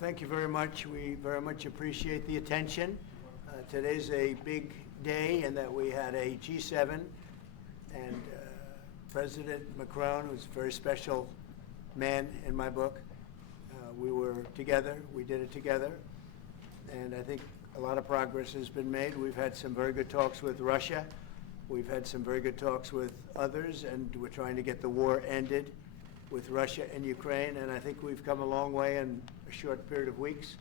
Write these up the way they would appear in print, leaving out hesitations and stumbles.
thank you very much. We very much appreciate the attention. Today's a big day in that we had a G7 and President Macron, who's a very special man in my book. We were together, we did it together, and I think a lot of progress has been made. We've had some very good talks with Russia. We've had some very good talks with others, and we're trying to get the war ended with Russia and Ukraine, and I think we've come a long way in a short period of weeks.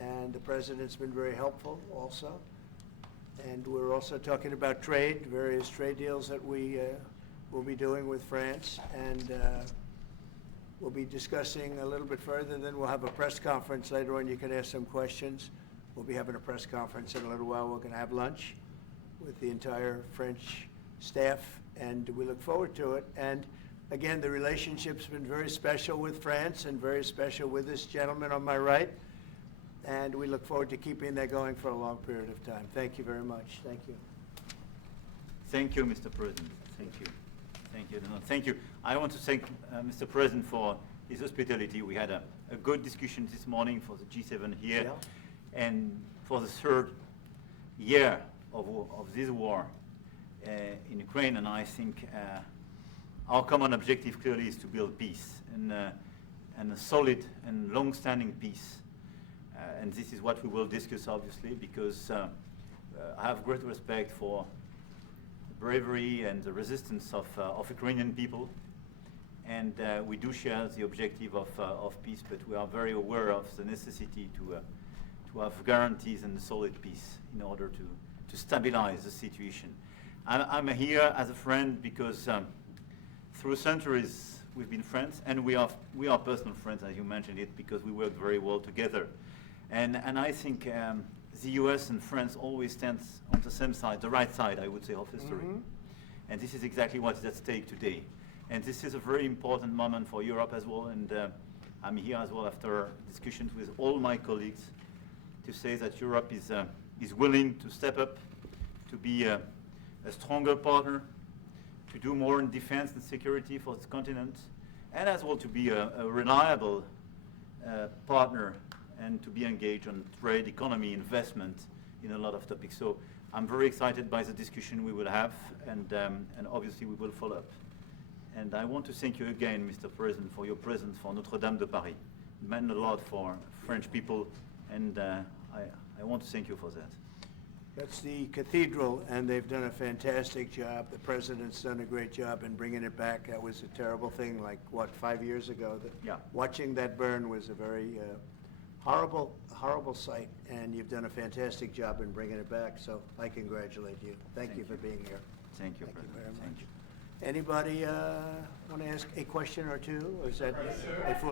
And the President's been very helpful also. And we're also talking about trade, various trade deals that we will be doing with France, and we'll be discussing a little bit further. Then we'll have a press conference later on. You can ask some questions. We'll be having a press conference in a little while. We're going to have lunch with the entire French staff, and we look forward to it. And again, the relationship's been very special with France and very special with this gentleman on my right. And we look forward to keeping that going for a long period of time. Thank you very much. Thank you. Thank you, Mr. President. Thank you. Thank you. No, thank you. I want to thank Mr. President for his hospitality. We had a good discussion this morning for the G7 here. Yeah. And for the third year of this war in Ukraine, and I think our common objective clearly is to build peace, and a solid and long-standing peace. And this is what we will discuss, obviously, because I have great respect for the bravery and the resistance of Ukrainian people. And we do share the objective of peace, but we are very aware of the necessity to have guarantees and solid peace in order to stabilize the situation. I'm here as a friend because through centuries we've been friends, and we are personal friends, as you mentioned it, because we work very well together. And I think the US and France always stands on the same side, the right side, I would say, of history. Mm-hmm. And this is exactly what is at stake today. And this is a very important moment for Europe as well. And I'm here as well after discussions with all my colleagues to say that Europe is willing to step up, to be a stronger partner, to do more in defense and security for this continent, and as well to be a reliable partner and to be engaged on trade, economy, investment in a lot of topics. So I'm very excited by the discussion we will have, and obviously we will follow up. And I want to thank you again, Mr. President, for your presence for Notre-Dame de Paris. It meant a lot for French people, and I want to thank you for that. That's the cathedral, and they've done a fantastic job. The President's done a great job in bringing it back. That was a terrible thing, like, what, 5 years ago? Yeah. Watching that burn was a very horrible sight, and you've done a fantastic job in bringing it back, so I congratulate you. Thank you for being here. Thank you, Thank you President. very much. Thank you. Anybody want to ask a question or two, or is that a full